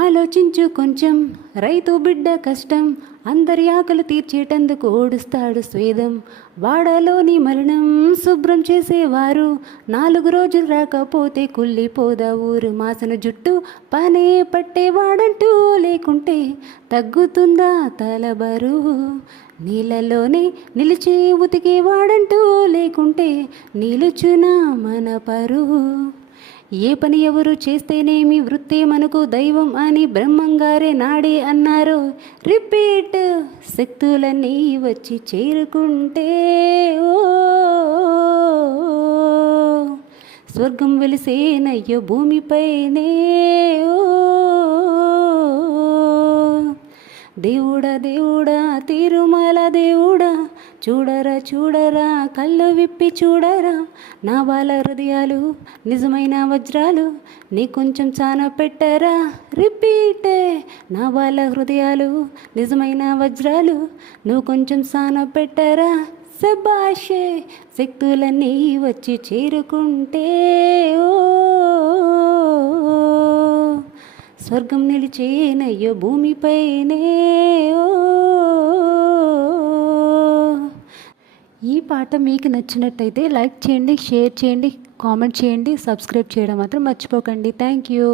ఆలోచించు కొంచెం, రైతు బిడ్డ కష్టం, అందరి ఆకలి తీర్చేటందుకు ఓడుస్తాడు స్వేదం. వాడలోని మలినం శుభ్రం చేసేవారు, 4 రోజులు రాకపోతే కుళ్ళిపోదా ఊరు. మాసన జుట్టు పనే పట్టేవాడంటూ లేకుంటే తగ్గుతుందా తల బరువు. నీళ్ళలోనే నిలిచి ఉతికేవాడంటూ లేకుంటే నిలుచునా మన పరువు. ఏ పని ఎవరు చేస్తేనేమి వృత్తే మనకు దైవం అని బ్రహ్మంగారే నాడే అన్నారు. రిపీట్. శక్తులన్నీ వచ్చి చేరుకుంటే ఓ స్వర్గం వెలిసేనయ్యో భూమిపైనే. ఓ దేవుడా దేవుడా తిరుమల దేవుడా, చూడరా చూడరా కళ్ళు విప్పి చూడరా, నా వాళ్ళ హృదయాలు నిజమైన వజ్రాలు, నీ కొంచెం చాన పెట్టరా. రిపీటే. నా వాళ్ళ హృదయాలు నిజమైన వజ్రాలు, నువ్వు కొంచెం సాన పెట్టరా. శభాషే. శక్తులన్నీ వచ్చి చేరుకుంటే ఓ స్వర్గం నిలిచేనయ్యో భూమిపైనే. ఓ ఈ పాట మీకు నచ్చినట్టయితే లైక్ చేయండి, షేర్ చేయండి, కామెంట్ చేయండి, సబ్స్క్రైబ్ చేయడం మాత్రం మర్చిపోకండి. Thank you.